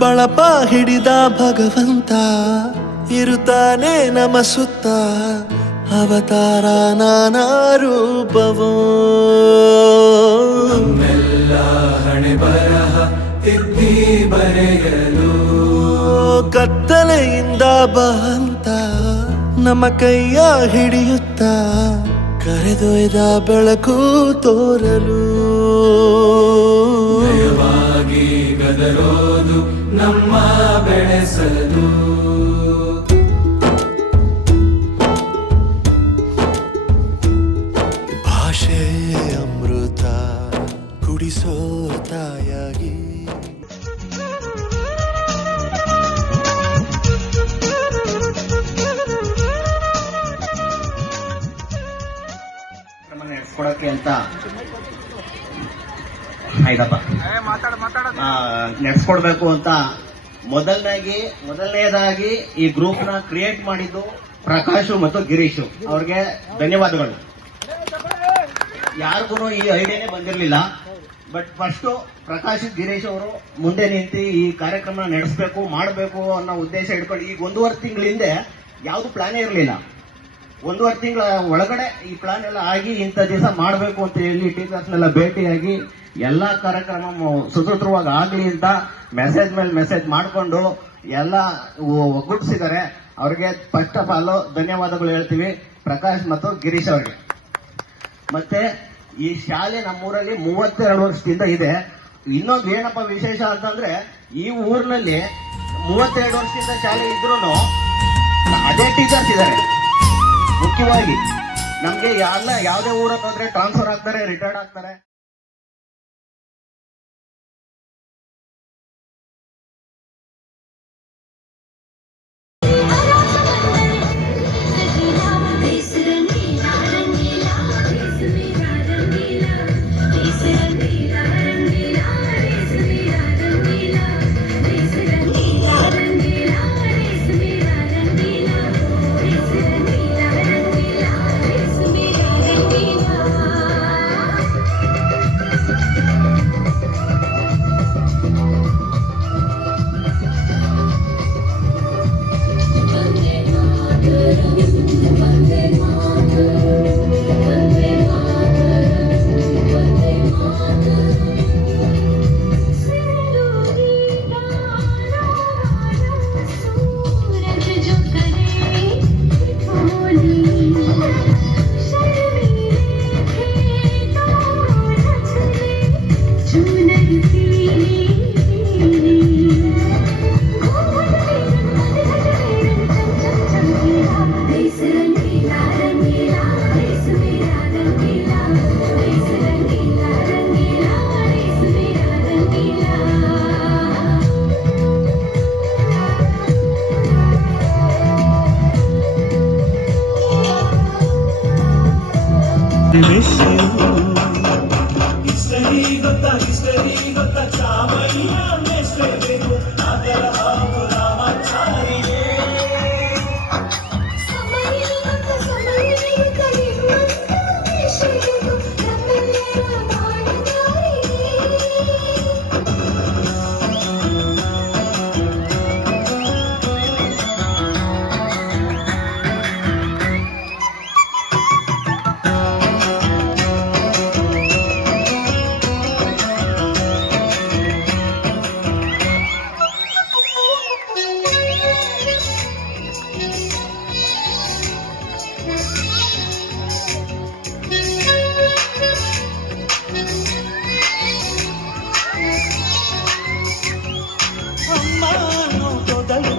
ಬಳಪ ಹಿಡಿದ ಭಗವಂತ ಇರುತ್ತಾನೆ ನಮ ಸುತ್ತ ಅವತಾರ ನಾನಾ ರೂಪವೋ ನಮ್ಮೆಲ್ಲ ಹಣೆ ಬರಹ ತಿದ್ದಿ ಬರೆಯಲು ಕತ್ತಲೆಯಿಂದ ಬಂತ ನಮ್ಮ ಕೈಯ ಹಿಡಿಯುತ್ತ ಕರೆದೊಯ್ದ ಬೆಳಕು ತೋರಲು ನಯವಾಗಿ ಗದರೋದು ನಮ್ಮ ಬೆಳೆಸಲು ಭಾಷೆ ಅಮೃತ ಕುಡಿಸೋ ತಾಯಾಗಿ ನಡೆಸ್ಕೊಡಕ್ಕೆ ಅಂತ ಆಯ್ತಪ್ಪ ನಡೆಸ್ಕೊಡ್ಬೇಕು ಅಂತ ಮೊದಲನೇದಾಗಿ ಈ ಗ್ರೂಪ್ ನ ಕ್ರಿಯೇಟ್ ಮಾಡಿದ್ದು ಪ್ರಕಾಶ್ ಮತ್ತು ಗಿರೀಶ್ ಅವ್ರಿಗೆ ಧನ್ಯವಾದಗಳು. ಯಾರಿಗೂ ಈ ಐಡಿಯಾನೇ ಬಂದಿರಲಿಲ್ಲ. ಬಟ್ ಫಸ್ಟ್ ಪ್ರಕಾಶ್ ಗಿರೀಶ್ ಅವರು ಮುಂದೆ ನಿಂತು ಈ ಕಾರ್ಯಕ್ರಮ ನಡೆಸಬೇಕು ಮಾಡಬೇಕು ಅನ್ನೋ ಉದ್ದೇಶ ಇಟ್ಕೊಂಡು ಈಗ 1.5 ತಿಂಗಳ ಹಿಂದೆ ಯಾವ್ದು ಪ್ಲಾನೇ ಇರಲಿಲ್ಲ. 1.5 ತಿಂಗಳ ಒಳಗಡೆ ಈ ಪ್ಲಾನ್ ಎಲ್ಲ ಆಗಿ ಇಂಥ ದಿವಸ ಮಾಡಬೇಕು ಅಂತ ಹೇಳಿ ಟೀಚರ್ಸ್ನೆಲ್ಲ ಭೇಟಿಯಾಗಿ ಎಲ್ಲಾ ಕಾರ್ಯಕ್ರಮ ಸುಸೂತ್ರವಾಗಿ ಆಗ್ಲಿ ಅಂತ ಮೆಸೇಜ್ ಮೇಲೆ ಮೆಸೇಜ್ ಮಾಡಿಕೊಂಡು ಎಲ್ಲ ಒಗ್ಗೂಡಿಸಿದ್ದಾರೆ. ಅವ್ರಿಗೆ ಫಸ್ಟ್ ಆಫ್ ಆಲ್ ಧನ್ಯವಾದಗಳು ಹೇಳ್ತೀವಿ ಪ್ರಕಾಶ್ ಮತ್ತು ಗಿರೀಶ್ ಅವರಿಗೆ. ಮತ್ತೆ ಈ ಶಾಲೆ ನಮ್ಮೂರಲ್ಲಿ 32 ವರ್ಷದಿಂದ ಇದೆ. ಇನ್ನೊಂದು ಏನಪ್ಪ ವಿಶೇಷ ಅಂತಂದ್ರೆ ಈ ಊರಿನಲ್ಲಿ 32 ವರ್ಷದಿಂದ ಶಾಲೆ ಇದ್ರೂ ಅದೇ ಟೀಚರ್ಸ್ ಇದ್ದಾರೆ. ಮುಖ್ಯವಾಗಿ ನಮ್ಗೆ ಯಾವುದೇ ಊರಲ್ಲಿ ಹೋದ್ರೆ ಟ್ರಾನ್ಸ್ಫರ್ ಆಗ್ತಾರೆ, ರಿಟೈರ್ಡ್ ಆಗ್ತಾರೆ.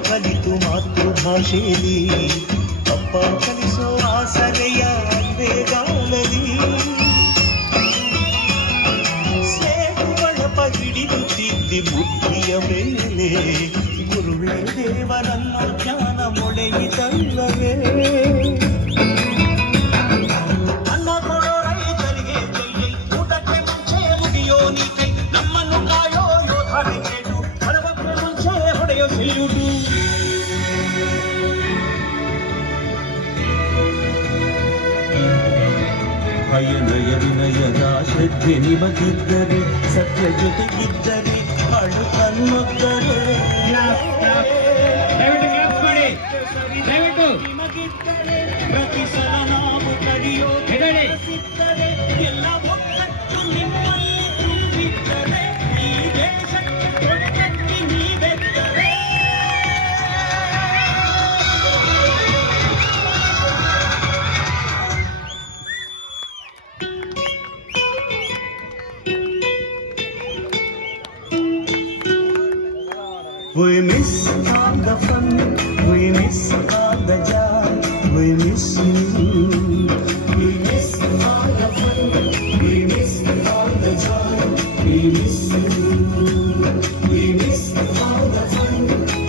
ಕಲಿತು ಮಾತೃಭಾಷೆಯಲ್ಲಿ ಅಪ್ಪ ಕಲಿಸೋ ಆಸರೆಯ ವೇಗಾಲಲಿ ಸೇಡು ಬಳಪ ಹಿಡಿಯುತ್ತಿದ್ದಿ ಬುದ್ಧಿಯ ಮೇಲೆ ಗುರುವೇ ದೇವರನ್ನು ಜ್ಞಾನ ಮೊಳೆಯಿತಲ್ಲವೇ ಅನ್ನ ಕೊಡೋ ರೈತರಿಗೆ ಜೈ ಊಟಕ್ಕೆ ಮುಂಚೆ ಮುಗಿಯೋ ನೀ ಕೈ ನಮ್ಮನ್ನು ಕಾಯೋ ಯೋಧನೆ ಕೇಳು ಹರವಕ್ಕೆ ಮುಂಚೆ ಹೊಡೆಯೋ ಸೆಲ್ಯೂಟು ಭಯ ನಯ ವಿನಯದ ಶ್ರದ್ಧೆ ನಿಮಗಿದ್ದರೆ ಸತ್ಯ ಜೊತೆಗಿದ್ದರೆ ಬಾಳು ಕಣ್ಣೊತ್ತರೆ ಪ್ರತಿ ಸಲ ನಾವು ಕರೆಯೋ ಸಿಕ್ಕರೆ ಎಲ್ಲ ಒಕ್ಕಟ್ಟು ನಿಮ್ಮಲ್ಲಿ ತುಂಬಿದ್ದರೆ ಈ ದೇಶಕ್ಕೆ ಕೊನೆಗಟ್ಟಿ ನೀವೆತ್ತರೆ We miss all the fun, we miss all the joy, we miss you. We miss all the fun, we miss all the joy, we miss you. We miss all the fun,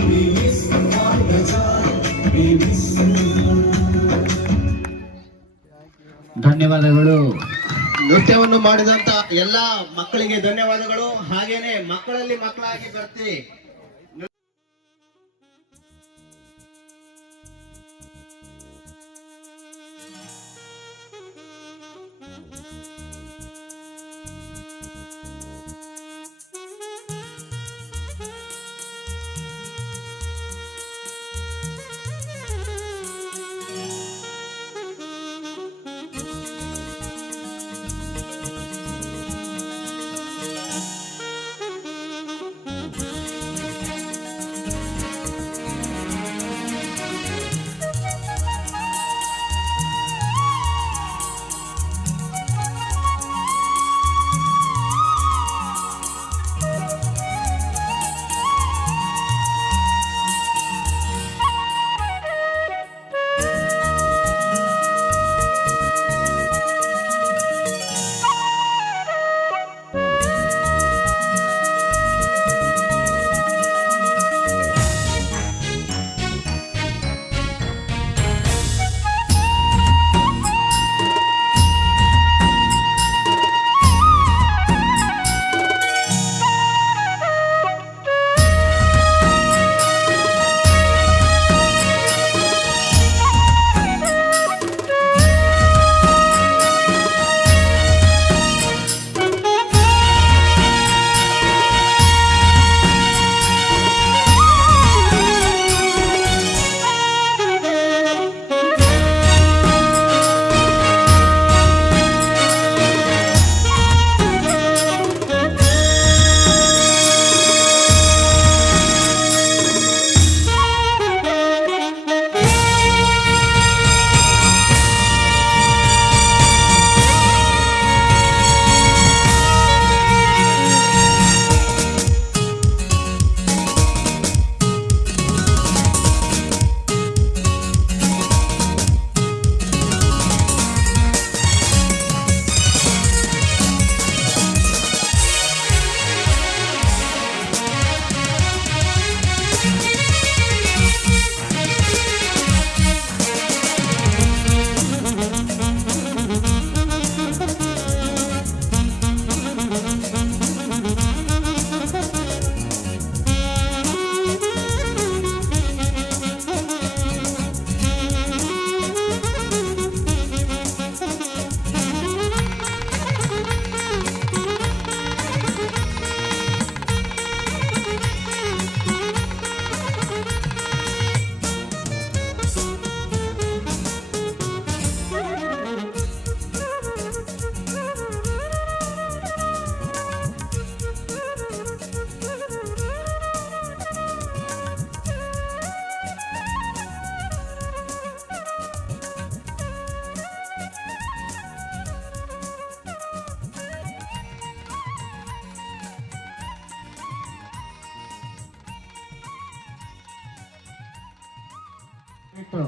we miss all the joy, we miss you. ಧನ್ಯವಾದಗಳು. ನೃತ್ಯವನ್ನು ಮಾಡಿದಂತ ಎಲ್ಲ ಮಕ್ಕಳಿಗೆ ಧನ್ಯವಾದಗಳು. ಹಾಗೇನೆ ಮಕ್ಕಳಲ್ಲಿ ಮಕ್ಕಳಾಗಿ ಬರ್ತೀವಿ.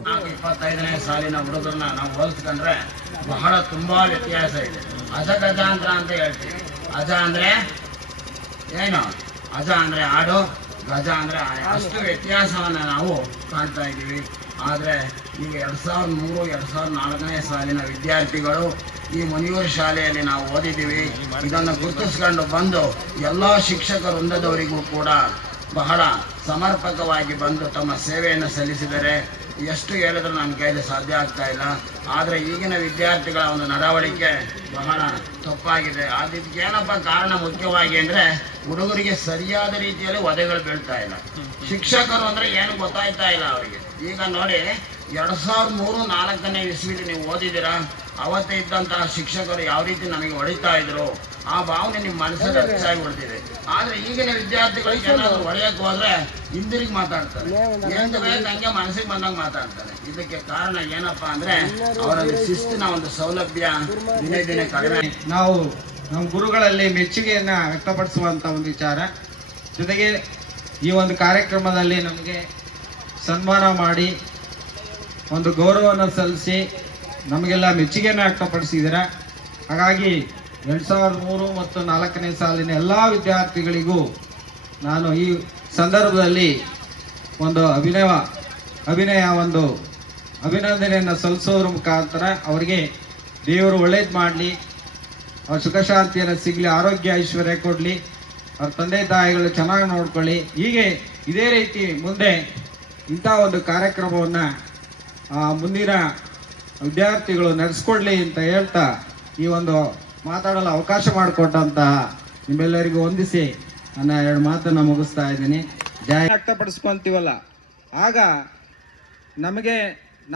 ನಾವು 25ನೇ ಸಾಲಿನ ಹುಡುಗರನ್ನ ನಾವು ಹೋಲಿಸ್ಕೊಂಡ್ರೆ ಬಹಳ ತುಂಬಾ ವ್ಯತ್ಯಾಸ ಇದೆ. ಅಜಗಜಾಂತರ ಅಂತ ಹೇಳ್ತೀವಿ. ಅಜ ಅಂದ್ರೆ ಏನು? ಅಜ ಅಂದ್ರೆ ಆಡು, ಗಜ ಅಂದ್ರೆ ಆನೆ. ಅಷ್ಟು ವ್ಯತ್ಯಾಸವನ್ನ ನಾವು ಕಾಣ್ತಾ ಇದ್ದೀವಿ. ಆದರೆ ಈಗ 2003, 2004ನೇ ಸಾಲಿನ ವಿದ್ಯಾರ್ಥಿಗಳು ಈ ಮುನಿಯೂರು ಶಾಲೆಯಲ್ಲಿ ನಾವು ಓದಿದ್ದೀವಿ. ಇದನ್ನು ಗುರುತಿಸ್ಕೊಂಡು ಬಂದು ಎಲ್ಲ ಶಿಕ್ಷಕ ವೃಂದದವರಿಗೂ ಕೂಡ ಬಹಳ ಸಮರ್ಪಕವಾಗಿ ಬಂದು ತಮ್ಮ ಸೇವೆಯನ್ನು ಸಲ್ಲಿಸಿದರೆ ಎಷ್ಟು ಹೇಳಿದ್ರು ನನ್ನ ಕೈಲಿ ಸಾಧ್ಯ ಆಗ್ತಾ ಇಲ್ಲ. ಆದರೆ ಈಗಿನ ವಿದ್ಯಾರ್ಥಿಗಳ ಒಂದು ನಡವಳಿಕೆ ಬಹಳ ತಪ್ಪಾಗಿದೆ. ಅದಕ್ಕೆ ಏನಪ್ಪ ಕಾರಣ ಮುಖ್ಯವಾಗಿ ಅಂದರೆ ಹುಡುಗರಿಗೆ ಸರಿಯಾದ ರೀತಿಯಲ್ಲಿ ಒದೆಗಳು ಬೀಳ್ತಾ ಇಲ್ಲ. ಶಿಕ್ಷಕರು ಅಂದರೆ ಏನು ಗೊತ್ತಾಯ್ತಾ ಇಲ್ಲ ಅವರಿಗೆ. ಈಗ ನೋಡಿ 2003-4ನೇ ಇಸ್ವಿಲಿ ನೀವು ಓದಿದ್ದೀರಾ, ಅವತ್ತೇ ಇದ್ದಂತಹ ಶಿಕ್ಷಕರು ಯಾವ ರೀತಿ ನಮಗೆ ಹೊಡಿತಾ ಇದ್ರು, ಆ ಭಾವನೆ ನಿಮ್ಮ ಮನಸ್ಸಲ್ಲಿ ಹೆಚ್ಚಾಗಿ ಹೊಡೆದಿದೆ. ಆದರೆ ಈಗಿನ ವಿದ್ಯಾರ್ಥಿಗಳಿಗೆ ಏನಾದರೂ ಹೊಡೆಯಕ್ಕೆ ಹೋದ್ರೆ ಹಿಂದಿರುಗಿ ಮಾತಾಡ್ತಾರೆ, ಏನು ಬೇಕು ಹಂಗೆ ಮನಸ್ಸಿಗೆ ಬಂದಂಗೆ ಮಾತಾಡ್ತಾರೆ. ಇದಕ್ಕೆ ಕಾರಣ ಏನಪ್ಪಾ ಅಂದ್ರೆ ಅವರಲ್ಲಿ ಶಿಸ್ತಿನ ಒಂದು ಸೌಲಭ್ಯ ದಿನೇ ದಿನೇ ಕಡಿಮೆ. ನಾವು ನಮ್ಮ ಗುರುಗಳಲ್ಲಿ ಮೆಚ್ಚುಗೆಯನ್ನು ವ್ಯಕ್ತಪಡಿಸುವಂಥ ಒಂದು ವಿಚಾರ. ಜೊತೆಗೆ ಈ ಒಂದು ಕಾರ್ಯಕ್ರಮದಲ್ಲಿ ನಮಗೆ ಸನ್ಮಾನ ಮಾಡಿ ಒಂದು ಗೌರವವನ್ನು ಸಲ್ಲಿಸಿ ನಮಗೆಲ್ಲ ಮೆಚ್ಚುಗೆಯನ್ನು ವ್ಯಕ್ತಪಡಿಸಿದ್ದೀರ. ಹಾಗಾಗಿ 2003 ಮತ್ತು 4ನೇ ಸಾಲಿನ ಎಲ್ಲ ವಿದ್ಯಾರ್ಥಿಗಳಿಗೂ ನಾನು ಈ ಸಂದರ್ಭದಲ್ಲಿ ಒಂದು ಅಭಿನಯ ಒಂದು ಅಭಿನಂದನೆಯನ್ನು ಸಲ್ಲಿಸೋದ್ರ ಮುಖಾಂತರ ಅವರಿಗೆ ದೇವರು ಒಳ್ಳೇದು ಮಾಡಲಿ, ಅವ್ರ ಸುಖ ಶಾಂತಿಯನ್ನು ಸಿಗಲಿ, ಆರೋಗ್ಯ ಐಶ್ವರ್ಯ ಕೊಡಲಿ, ಅವ್ರ ತಂದೆ ತಾಯಿಗಳು ಚೆನ್ನಾಗಿ ನೋಡ್ಕೊಳ್ಳಿ. ಹೀಗೆ ಇದೇ ರೀತಿ ಮುಂದೆ ಇಂಥ ಒಂದು ಕಾರ್ಯಕ್ರಮವನ್ನು ಮುಂದಿನ ವಿದ್ಯಾರ್ಥಿಗಳು ನಡೆಸ್ಕೊಡ್ಲಿ ಅಂತ ಹೇಳ್ತಾ ಈ ಒಂದು ಮಾತಾಡಲು ಅವಕಾಶ ಮಾಡಿಕೊಟ್ಟಂತಹ ನಿಮ್ಮೆಲ್ಲರಿಗೂ ವಂದಿಸಿ ನನ್ನ 2 ಮಾತನ್ನು ಮುಗಿಸ್ತಾ ಇದ್ದೀನಿ. ಜಯ ವ್ಯಕ್ತಪಡಿಸ್ಕೊಂತೀವಲ್ಲ, ಆಗ ನಮಗೆ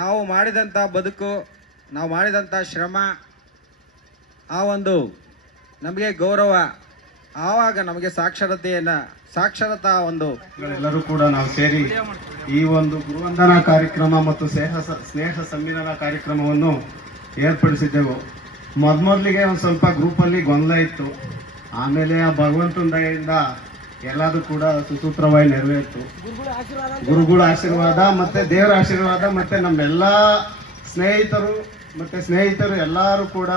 ನಾವು ಮಾಡಿದಂಥ ಬದುಕು, ನಾವು ಮಾಡಿದಂಥ ಶ್ರಮ, ಆ ಒಂದು ನಮಗೆ ಗೌರವ, ಆವಾಗ ನಮಗೆ ಸಾಕ್ಷರತಾ ಒಂದು ಎಲ್ಲರೂ ಕೂಡ ನಾವು ಸೇರಿ ಈ ಒಂದು ಗುರುವಂದನಾ ಕಾರ್ಯಕ್ರಮ ಮತ್ತು ಸ್ನೇಹ ಸಮ್ಮಿಲನ ಕಾರ್ಯಕ್ರಮವನ್ನು ಏರ್ಪಡಿಸಿದ್ದೆವು. ಮೊದಲಿಗೆ ಒಂದು ಸ್ವಲ್ಪ ಗ್ರೂಪಲ್ಲಿ ಗೊಂದಲ ಇತ್ತು. ಆಮೇಲೆ ಆ ಭಗವಂತನ ದಯೆಯಿಂದ ಎಲ್ಲದೂ ಕೂಡ ಸುಸೂತ್ರವಾಗಿ ನೆರವೇರಿತು. ಗುರುಗಳ ಆಶೀರ್ವಾದ ಮತ್ತು ದೇವರ ಆಶೀರ್ವಾದ ಮತ್ತು ನಮ್ಮೆಲ್ಲ ಸ್ನೇಹಿತರು ಎಲ್ಲರೂ ಕೂಡ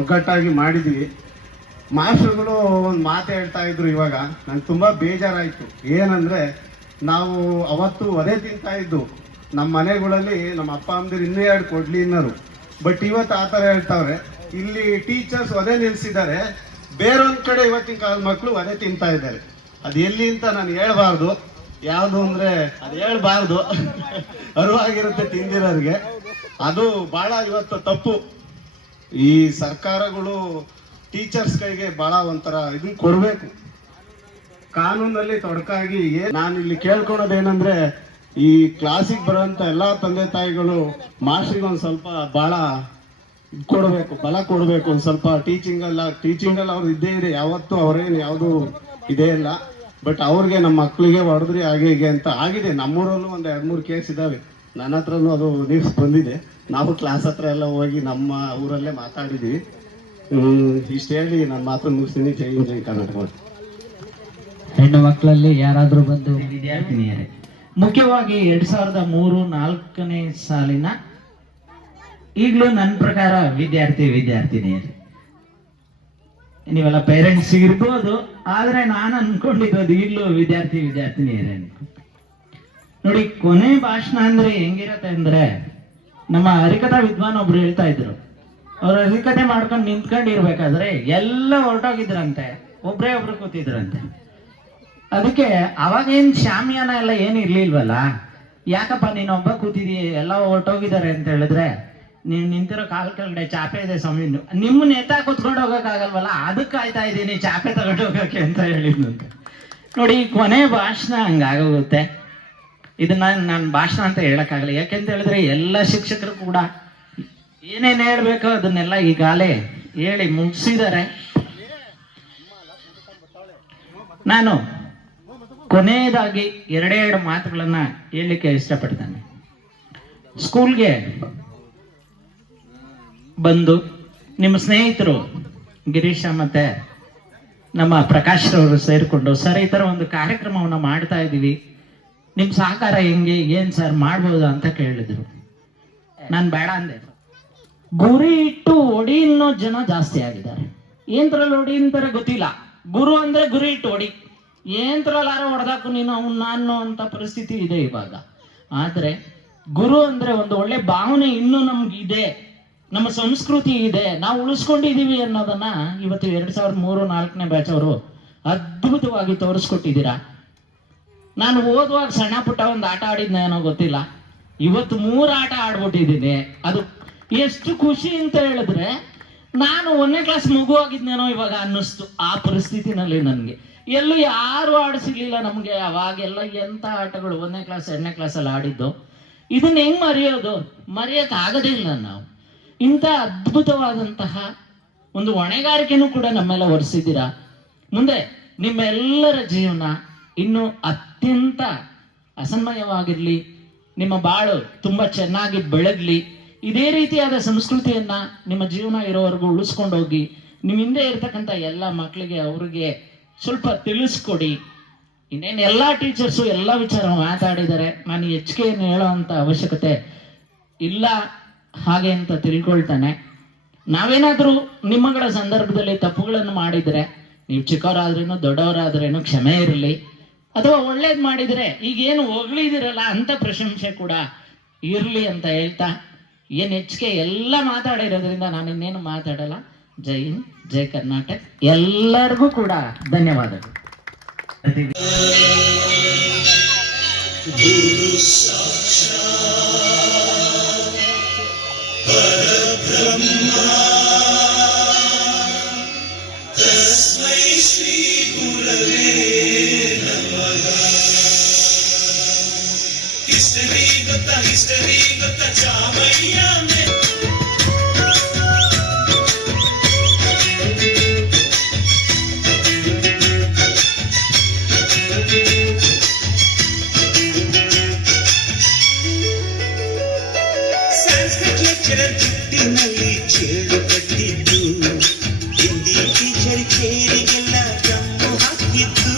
ಒಗ್ಗಟ್ಟಾಗಿ ಮಾಡಿದ್ವಿ. ಮಾಸ್ಟರ್ಗಳು ಒಂದು ಮಾತು ಹೇಳ್ತಾ ಇದ್ರು. ಇವಾಗ ನಂಗೆ ತುಂಬ ಬೇಜಾರಾಯಿತು. ಏನಂದರೆ ನಾವು ಅವತ್ತು ಒದೆ ತಿಂತಾ ಇದ್ದು ನಮ್ಮ ಮನೆಗಳಲ್ಲಿ, ನಮ್ಮ ಅಪ್ಪ ಅಮ್ಮದಿರು ಇನ್ನೂ 2 ಕೊಡ್ಲಿ ಅನ್ನೋರು. ಬಟ್ ಇವತ್ತು ಆ ಥರ ಹೇಳ್ತಾವ್ರೆ. ಇಲ್ಲಿ ಟೀಚರ್ಸ್ ಒದೆ ನಿಲ್ಲಿಸಿದ್ದಾರೆ, ಬೇರೊಂದು ಕಡೆ ಇವತ್ತಿನ ಕಾಲದ ಮಕ್ಕಳು ಒದೆ ತಿಂತಾ ಇದ್ದಾರೆ. ಅದು ಎಲ್ಲಿ ಅಂತ ನಾನು ಹೇಳ್ಬಾರ್ದು, ಯಾವುದು ಅಂದರೆ ಅದು ಹೇಳ್ಬಾರ್ದು, ಅರಿವಾಗಿರುತ್ತೆ ತಿಂದಿರೋರಿಗೆ. ಅದು ಭಾಳ ಇವತ್ತು ತಪ್ಪು. ಈ ಸರ್ಕಾರಗಳು ಟೀಚರ್ಸ್ ಕೈಗೆ ಭಾಳ ಒಂಥರ ಇದನ್ನ ಕೊಡಬೇಕು, ಕಾನೂನಲ್ಲಿ ತೊಡಕಾಗಿ. ನಾನು ಇಲ್ಲಿ ಕೇಳ್ಕೊಳೋದೇನೆಂದರೆ, ಈ ಕ್ಲಾಸಿಗೆ ಬರೋಂಥ ಎಲ್ಲ ತಂದೆ ತಾಯಿಗಳು ಮಾಸ್ಟ್ರಿಗೆ ಒಂದು ಸ್ವಲ್ಪ ಭಾಳ ಬಲ ಕೊಡಬೇಕು. ಒಂದು ಸ್ವಲ್ಪ ಟೀಚಿಂಗಲ್ಲಿ ಅವ್ರು ಇದ್ದೇ ಇದೆ, ಯಾವತ್ತೂ ಅವರೇನು ಯಾವುದು ಇದೇ ಇಲ್ಲ. ಬಟ್ ಅವ್ರಿಗೆ ನಮ್ಮ ಮಕ್ಕಳಿಗೆ ಹೊಡೆದ್ರಿ ಹಾಗೆ ಹೀಗೆ ಅಂತ ಆಗಿದೆ. ನಮ್ಮೂರಲ್ಲೂ ಒಂದು 2-3 ಕೇಸ್ ಇದ್ದಾವೆ. ನನ್ನ ಹತ್ರನೂ ಅದು ನ್ಯೂಸ್ ಬಂದಿದೆ. ನಾವು ಕ್ಲಾಸ್ ಹತ್ರ ಎಲ್ಲ ಹೋಗಿ ನಮ್ಮ ಊರಲ್ಲೇ ಮಾತಾಡಿದ್ದೀವಿ. ಇಷ್ಟು ಹೇಳಿ ನನ್ನ ಮಾತನ್ನು ಮುಗಿಸ್ತೀನಿ. ಜೈ ಕರ್ನಾಟಕ. ಹೆಣ್ಣು ಮಕ್ಕಳಲ್ಲಿ ಯಾರಾದರೂ ಬಂದು ವಿದ್ಯಾರ್ಥಿನಿಯರೇ, ಮುಖ್ಯವಾಗಿ 2003-4ನೇ ಸಾಲಿನ ಈಗಲೂ ನನ್ನ ಪ್ರಕಾರ ವಿದ್ಯಾರ್ಥಿನಿಯರೇ, ನೀವೆಲ್ಲ ಪೇರೆಂಟ್ಸ್ ಇರ್ಬೋದು, ಆದರೆ ನಾನು ಅನ್ಕೊಂಡಿರೋದು ಈಗಲೂ ವಿದ್ಯಾರ್ಥಿನಿಯರೇ ಅನ್ಕೊ. ನೋಡಿ, ಕೊನೆ ಭಾಷಣ ಅಂದ್ರೆ ಹೆಂಗಿರತ್ತೆ ಅಂದ್ರೆ, ನಮ್ಮ ಹರಿಕಥಾ ವಿದ್ವಾನ್ ಒಬ್ರು ಹೇಳ್ತಾ ಇದ್ರು, ಅವ್ರು ಹರಿಕತೆ ಮಾಡ್ಕೊಂಡು ನಿಂತ್ಕೊಂಡಿರ್ಬೇಕಾದ್ರೆ ಎಲ್ಲ ಹೊರಟೋಗಿದ್ರಂತೆ, ಒಬ್ರು ಕೂತಿದ್ರಂತೆ. ಅದಕ್ಕೆ ಅವಾಗೇನು ಶಾಮಿಯಾನ ಎಲ್ಲ ಏನು ಇರ್ಲಿಲ್ವಲ್ಲ, ಯಾಕಪ್ಪ ನೀನೊಬ್ಬ ಕೂತಿದೀಯ, ಎಲ್ಲ ಹೊರಟೋಗಿದ್ದಾರೆ ಅಂತ ಹೇಳಿದ್ರೆ, ನೀವು ನಿಂತಿರೋ ಕಾಲ್ ಕೆಳಗಡೆ ಚಾಪೆ ಇದೆ ಸ್ವಾಮಿ, ನಿಮ್ಮನ್ನ ಎತ್ತ ಕುತ್ಕೊಂಡು ಹೋಗೋಕ್ಕಾಗಲ್ವಲ್ಲ, ಅದಕ್ಕೆ ಕಾಯ್ತಾ ಇದ್ದೀನಿ ಚಾಪೆ ತಗೊಂಡು ಹೋಗೋಕೆ ಅಂತ ಹೇಳಿದ್ನಂತೆ. ನೋಡಿ, ಕೊನೆ ಭಾಷಣ ಹಂಗಾಗೋಗುತ್ತೆ. ಇದನ್ನ ನಾನು ಭಾಷಣ ಅಂತ ಹೇಳಕ್ಕಾಗಲ್ಲ. ಯಾಕೆಂತ ಹೇಳಿದ್ರೆ ಎಲ್ಲ ಶಿಕ್ಷಕರು ಕೂಡ ಏನೇನು ಹೇಳ್ಬೇಕೋ ಅದನ್ನೆಲ್ಲ ಈಗಾಗಲೇ ಹೇಳಿ ಮುಗಿಸಿದ್ದಾರೆ. ನಾನು ಕೊನೆಯದಾಗಿ 2 ಮಾತುಗಳನ್ನ ಹೇಳಲಿಕ್ಕೆ ಇಷ್ಟಪಡ್ತೇನೆ. ಸ್ಕೂಲ್ಗೆ ಬಂದು ನಿಮ್ಮ ಸ್ನೇಹಿತರು ಗಿರೀಶ ಮತ್ತೆ ನಮ್ಮ ಪ್ರಕಾಶ್ ರವರು ಸೇರಿಕೊಂಡು, ಸರ್ ಈ ಥರ ಒಂದು ಕಾರ್ಯಕ್ರಮವನ್ನು ಮಾಡ್ತಾ ಇದ್ದೀವಿ, ನಿಮ್ಮ ಸಹಕಾರ ಹೆಂಗೆ, ಏನು ಸರ್ ಮಾಡ್ಬೋದಾ ಅಂತ ಕೇಳಿದ್ರು. ನಾನು ಬೇಡ ಅಂದೆ. ಗುರಿ ಇಟ್ಟು ಹೊಡಿ ಅನ್ನೋ ಜನ ಜಾಸ್ತಿ ಆಗಿದ್ದಾರೆ. ಏನ್ದ್ರಲ್ಲಿ ಹೊಡಿ ಅಂತಾರೆ ಗೊತ್ತಿಲ್ಲ. ಗುರು ಅಂದ್ರೆ ಗುರಿ ಇಟ್ಟು ಹೊಡಿ, ಏನ್ದ್ರಲ್ಲಾರ ಹೊಡೆದಾಕು ನೀನು ನಾನು ಅಂತ ಪರಿಸ್ಥಿತಿ ಇದೆ ಇವಾಗ. ಆದ್ರೆ ಗುರು ಅಂದ್ರೆ ಒಂದು ಒಳ್ಳೆ ಭಾವನೆ ಇನ್ನೂ ನಮ್ಗಿದೆ, ನಮ್ಮ ಸಂಸ್ಕೃತಿ ಇದೆ, ನಾವು ಉಳಿಸ್ಕೊಂಡಿದೀವಿ ಅನ್ನೋದನ್ನ ಇವತ್ತು 2003-4ನೇ ಬ್ಯಾಚ್ ಅವರು ಅದ್ಭುತವಾಗಿ ತೋರಿಸ್ಕೊಟ್ಟಿದ್ದೀರಾ. ನಾನು ಓದುವಾಗ ಸಣ್ಣ ಪುಟ್ಟ ಒಂದು ಆಟ ಆಡಿದ್ನೇನೋ ಗೊತ್ತಿಲ್ಲ, ಇವತ್ತು 3 ಆಟ ಆಡ್ಬಿಟ್ಟಿದ್ದೀನಿ. ಅದು ಎಷ್ಟು ಖುಷಿ ಅಂತ ಹೇಳಿದ್ರೆ, ನಾನು 1ನೇ ಕ್ಲಾಸ್ ಮಗು ಆಗಿದ್ನೇನೋ ಇವಾಗ ಅನ್ನಿಸ್ತು. ಆ ಪರಿಸ್ಥಿತಿನಲ್ಲಿ ನನಗೆ ಎಲ್ಲೂ ಯಾರು ಸಿಗ್ಲಿಲ್ಲ ನಮಗೆ. ಅವಾಗೆಲ್ಲ ಎಂಥ ಆಟಗಳು 1ನೇ ಕ್ಲಾಸ್ 2ನೇ ಕ್ಲಾಸಲ್ಲಿ ಆಡಿದ್ದು. ಇದನ್ನ ಹೆಂಗ್ ಮರೆಯೋಕೆ ಆಗೋದೇ ಇಲ್ಲ ನಾವು. ಇಂಥ ಅದ್ಭುತವಾದಂತಹ ಒಂದು ಹೊಣೆಗಾರಿಕೆನೂ ಕೂಡ ನಮ್ಮೆಲ್ಲ ಹೊರಿಸಿದ್ದೀರಾ. ಮುಂದೆ ನಿಮ್ಮೆಲ್ಲರ ಜೀವನ ಇನ್ನೂ ಅತ್ಯಂತ ಅಸನ್ಮಯವಾಗಿರಲಿ, ನಿಮ್ಮ ಬಾಳು ತುಂಬ ಚೆನ್ನಾಗಿ ಬೆಳಗಲಿ. ಇದೇ ರೀತಿಯಾದ ಸಂಸ್ಕೃತಿಯನ್ನ ನಿಮ್ಮ ಜೀವನ ಇರೋವರೆಗೂ ಉಳಿಸ್ಕೊಂಡು ಹೋಗಿ, ನಿಮ್ಮ ಹಿಂದೆ ಇರ್ತಕ್ಕಂಥ ಎಲ್ಲ ಮಕ್ಕಳಿಗೆ ಅವ್ರಿಗೆ ಸ್ವಲ್ಪ ತಿಳಿಸ್ಕೊಡಿ. ಇನ್ನೇನು ಎಲ್ಲ ಟೀಚರ್ಸು ಎಲ್ಲ ವಿಚಾರ ಮಾತಾಡಿದ್ದಾರೆ, ನಾನು ಹೆಚ್ಚಿಗೆ ಏನು ಹೇಳೋ ಅಂಥ ಅವಶ್ಯಕತೆ ಇಲ್ಲ ಹಾಗೆ ಅಂತ ತಿಳ್ಕೊಳ್ತಾನೆ. ನಾವೇನಾದರೂ ನಿಮ್ಮಗಳ ಸಂದರ್ಭದಲ್ಲಿ ತಪ್ಪುಗಳನ್ನು ಮಾಡಿದರೆ, ನೀವು ಚಿಕ್ಕವರಾದ್ರೇನು ದೊಡ್ಡವರಾದ್ರೇನು ಕ್ಷಮೆ ಇರಲಿ. ಅಥವಾ ಒಳ್ಳೇದು ಮಾಡಿದರೆ ಈಗೇನು ಹೊಗಳಿದಿರಲ್ಲ ಅಂತ ಪ್ರಶಂಸೆ ಕೂಡ ಇರಲಿ ಅಂತ ಹೇಳ್ತಾ, ಏನು ಹೆಚ್ಚಿಗೆ ಎಲ್ಲ ಮಾತಾಡಿರೋದ್ರಿಂದ ನಾನು ಇನ್ನೇನು ಮಾತಾಡಲ್ಲ. ಜೈ ಹಿಂದ್, ಜೈ ಕರ್ನಾಟಕ. ಎಲ್ಲರಿಗೂ ಕೂಡ ಧನ್ಯವಾದಗಳು. ಹಿಸ್ಟರಿ ಗೊತ್ತಾ ಚಾಮಯ್ಯ ಸಂಸ್ಕೃತ ಲೆಕ್ಚರರ್ ಜುಟ್ಟಿನಲ್ಲಿ ಚೇಳು ಕಟ್ಟಿದ್ದು, ಹಿಂದಿ ಟೀಚರ್ ಚೇರಿಗೆಲ್ಲ ಕಮ್ಮು ಹಾಕಿದ್ದು,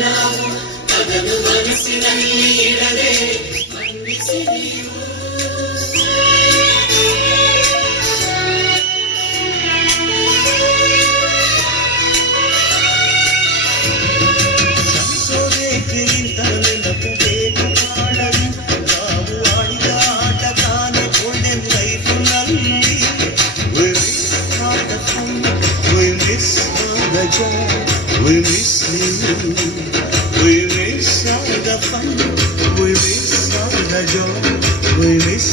ನಾವು ಅದನ್ನು ಮನಸ್ಸಿನಲ್ಲಿ ಇಡದೆ ಮನ್ನಿಸಿ ನೀವು. ಕ್ಷಮಿಸೋದೇಕಿಂತ ನೆನಪು ಬೇಕು ಮಾಡಲು, ನಾವು ಆಡಿದ ಆಟ ತಾನೇ golden ಲೈಫ್ನಲ್ಲಿ. We miss all the fun, we miss all the joy, we miss you. We miss all the fun, we miss all the joy, we miss